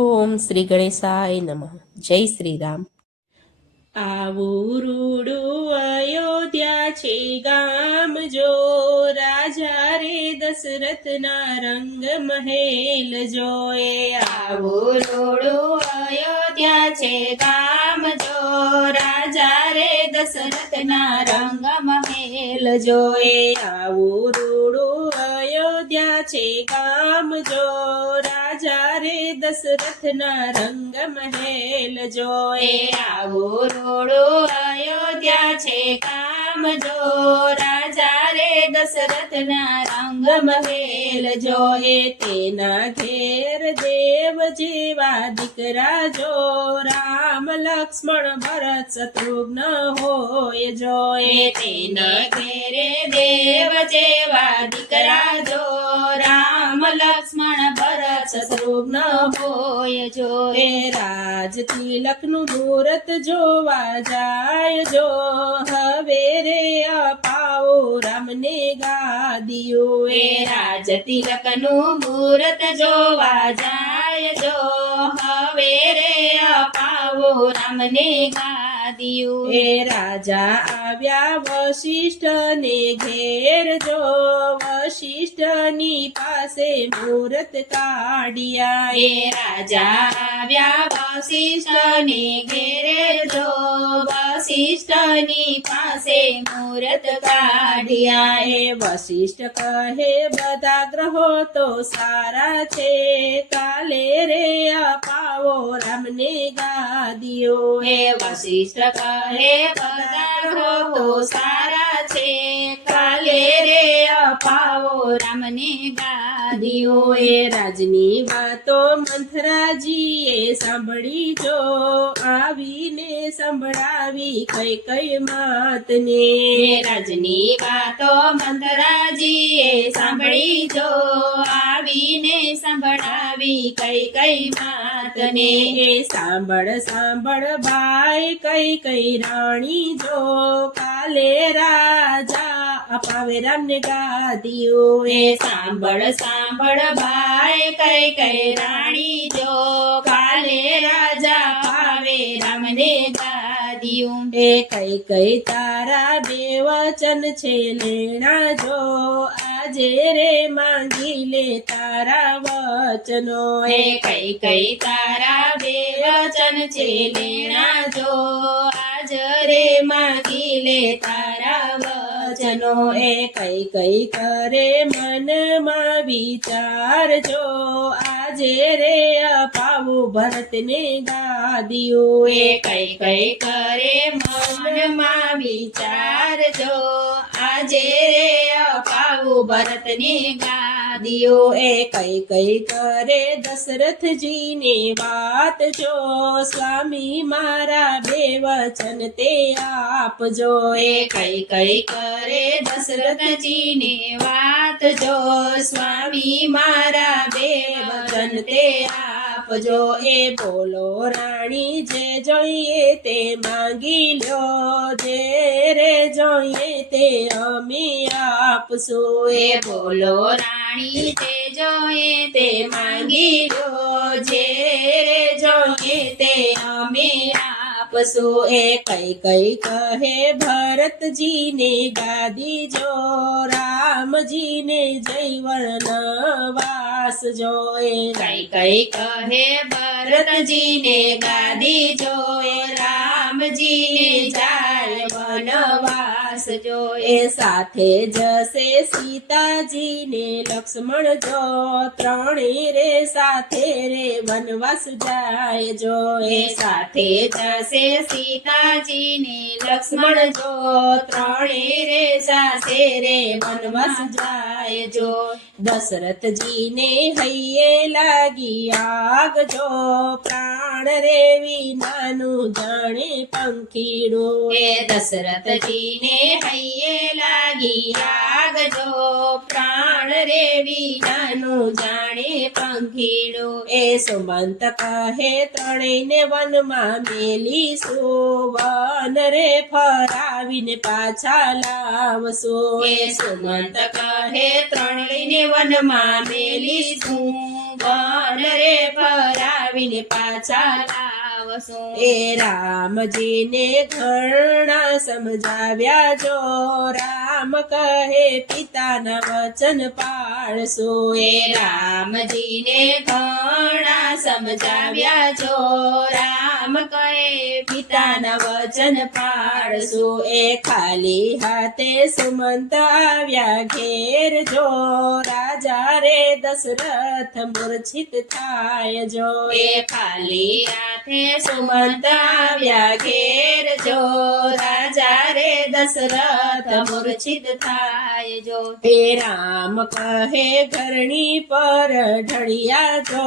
ઓમ શ્રી ગણેશાય નમઃ. જય શ્રી રામ. આવું રૂડું અયોધ્યા છે ગામ જો, રાજા રે દશરથના રંગ મહેલ જોએ. આવું રૂડું અયોધ્યા છે ગામ જો, રાજા રે દશરથના રંગ મહેલ જોએ. આવું રૂડું અયોધ્યા છે ગામ જો, રાજા રે દશરથના રંગ મહેલ જોએ. આવું રૂડું અયોધ્યા છે ગામ જો, રાજા રે દશરથના રંગ મહેલ જોએ. તેના ઘેર દેવ જેવા દીકરા જો, રામ લક્ષ્મણ ભરત શત્રુઘ્ન હોય જોએ. તેના ઘેરે દેવ જેવા દીકરા જો, રામ લક્ષ્મણ ભરત શત્રુઘ્ન હોય જોએ. રાજ તિલકનું મૂરત જોવા જાય જો, હવે રે અપાવો રામને ગાદીઓ. રાજ તિલકનું મૂરત જોવા જાય જો, હવે રે અપાવો રામને ગાદીઓ. રાજા આવ્યા વશિષ્ઠને ઘેર જો, વશિષ્ઠની પાસે મૂરત કાઢ્યા. રાજા આવ્યા વશિષ્ઠને ઘેર જો, વશિષ્ઠની પાસે મૂરત કાઢ્યા. વશિષ્ઠ કહે બધા ગ્રહો તો સારા છે, કાલે રે અપાવો રામને ગાદીઓ. વશિષ્ઠ કહે બધા ગ્રહો તો સારા છે, કાલે રે અપાવો રામને ગાદીઓ. રાજની વાતો મંથરાજીએ સાંભળી જો, આવીને સંભળાવી કઈ કઈ માતને. રાજની વાતો મંથરાજીએ સાંભળી જો, આવીને સંભળાવી કઈ કઈ માતને. સાંભળ સાંભળ ભાઈ કઈ કઈ રાણી જો, કાલે રાજા અપાવે રામને ગાદીઓ. સાંભળ સાંભળ ભાઈ કઈ કઈ રાણી જો, કાલે રાજા અપાવે રામને ગાદીઓ. કઈ કઈ તારા બે વચન છે લેણા જો, આજે રે માંગી લે તારા વચનો. કઈ કઈ તારા બે વચન છે લેણા જો, આજ રે માંગી લે તારા વચનો. કઈ કઈ કરે મનમાં વિચાર જો, આજે રે અપાવું ભરતને ગાદીઓ. કઈ કઈ કરે મનમાં વિચાર જો, આજે રે અપાવું ભરતને ગાદીઓ. કઈ કઈ કરે દશરથજીને વાત જો, સ્વામી મારા બે વચન તે આપજો. કઈ કઈ કરે દશરથજીને વાત જો, સ્વામી મારા બે વચન તે આપજો. બોલો રાણી જે જોઈએ તે માંગી લ્યો, જે રે જોઈએ તે અમે આપશું. બોલો રાણી જે જોઈએ તે માંગી લ્યો, જે રે જોઈએ તે અમે આપશું. કઈ કઈ કહે ભરતજીને ગાદી જો, રામજીને જૈવન વાસ જો. કઈ કઈ કહે ભરતજીને ગાદી જો, રામજીને જાય વનવાસ જો. સાથે જશે સીતાજીને લક્ષ્મણ જો, ત્રણેય રે સાથે રે વનવાસ જાય જો. સાથે જશે સીતાજીને લક્ષ્મણ જો, ત્રણેય રે સાથે રે વનવાસ જાય જો. દશરથજીને હૈયે લાગી આગ જો, પ્રાણ રે વિનાનું જાણે પંખીડું. દશરથજીને હૈયે લાગી આગ જો, પ્રાણ રે વિનાનું જાણે પંખીડું. સુમંત કહે ત્રણેયને વનમાં મેલીશું, વન રે ફરાવીને પાછા લાવશું. સુમંત કહે ત્રણેયને વનમાં મેલીશું, વન રે ફરાવીને પાછા લાવશું એ રામજીને ઘણા સમજાવ્યા જો રામ કહે પિતાના વચન પાળશો એ રામજીને ઘણા સમજાવ્યા જો રામ કહે પિતાના વચન પાળશો એ ખાલી હાથે સુમંત આવ્યા ઘેર જો રાજા રે દશરથ મૂર્છિત થાય જો એ ખાલી હાથે સુમંત આવ્યા ઘેર જો રાજા રે દશરથ મૂર્છિત થાય જો એ રામ કહે ઘરણી પર ઢળિયા જો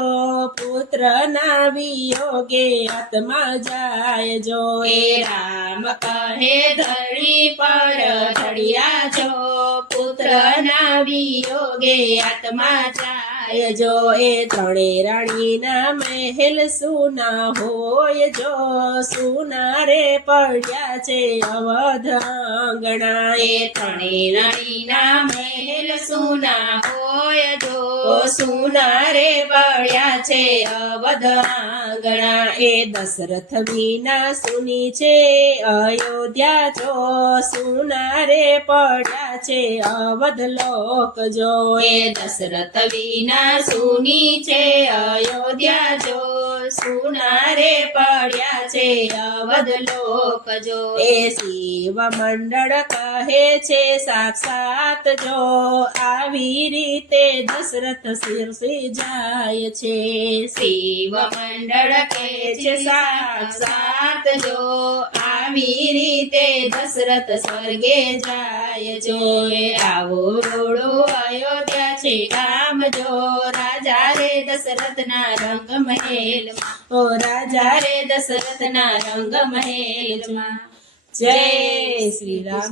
પુત્રના વિયોગે આત્મા જાય જો એ રામ કહે ધરણી પર ઢળિયા જો પુત્રના વિયોગે આત્મા જાય જો એ ત્રણે રાણીના મહેલ સુના હોય જો સુના રે પડ્યા છે અવધ આંગણા એ ત્રણે રાણીના મહેલ સુના હોય જો સુના રે પડ્યા છે અવધ આંગણા એ દશરથ વિના સુની છે અયોધ્યા જો સુના રે પડ્યા છે અવધ લોક જો એ દશરથ વિના સુની છે અયોધ્યા જો સુના રે પડ્યા છે અવધ લોક જો એ શિવ મંડળ કહે છે સાક્ષાત જો આવી રીતે દશરથ શીર્ષી જાય છે શિવ મંડળ કહે છે સાક્ષાત જો આવી રીતે દશરથ સ્વર્ગે જાય જો એ આવો રોડો અયોધ્યા છે ગામ જો રાજા રે દશરથના રંગ મહેલમાં ઓ રાજા રે દશરથના રંગ મહેલમાં જય શ્રી રામ.